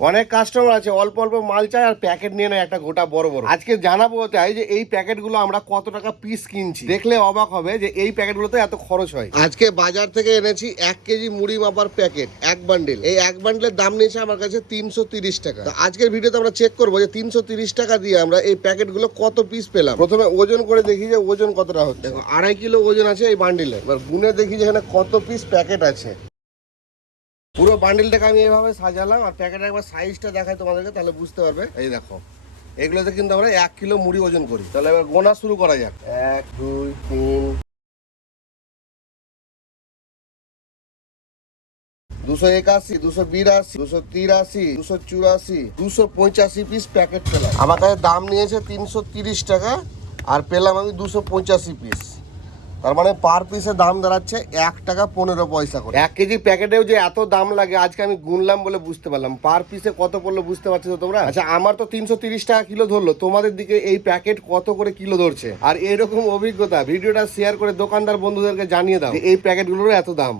অনেক কাস্টমার আছে অল্প অল্প মাল চায় আর প্যাকেট নিয়ে নেয় একটা গোটা বড় বড়। আজকে জানাবো চাই যে এই প্যাকেটগুলো আমরা কত টাকা পিস কিনছি, দেখলে অবাক হবে যে এই প্যাকেটগুলোতে এত খরচ হয়। আজকে বাজার থেকে এনেছি 1 কেজি মুড়ি মাপার প্যাকেট, এক বান্ডিল। এই এক বান্ডিলের দাম নিয়েছে আমার কাছে 330 টাকা। তো আজকের ভিডিওতে আমরা চেক করবো যে 330 টাকা দিয়ে আমরা এই প্যাকেটগুলো কত পিস পেলাম। প্রথমে ওজন করে দেখি যে ওজন কতটা হচ্ছে। দেখো 2.5 কিলো ওজন আছে এই বান্ডিলে। এবার গুনে দেখি যে এখানে কত পিস প্যাকেট আছে। পুরো বান্ডিলটাকে আমি এইভাবে সাজালাম আর প্যাকেটের একবার সাইজটা দেখাই তোমাদেরকে, তাহলে বুঝতে পারবে। এই দেখো, এগুলোতে কিন্তু আমরা 1 কিলো মুড়ি ওজন করি। তাহলে এবার গোনা শুরু করা যাক। 1 2 3 281 282 283 284 285 পিস প্যাকেট পেলাম। আমার কাছে দাম নিয়েছে 330 টাকা আর পেলাম আমি 285 পিস। তার মানে পার পিসের দাম দাঁড়াচ্ছে 1 টাকা 15 পয়সা করে। 1 কেজি প্যাকেটেও যে এত দাম লাগে আজকে আমি গুনলাম বলে বুঝতে পারলাম। পার পিসে কত পড়লো বুঝতে পারছো তো তোমরা? আচ্ছা, আমার তো 330 টাকা কিলো ধরলো, তোমাদের দিকে এই প্যাকেট কত করে কিলো ধরছে? আর এরকম অভিজ্ঞতা ভিডিওটা শেয়ার করে দোকানদার বন্ধুদেরকে জানিয়ে দাও যে এই প্যাকেটগুলোর এত দাম।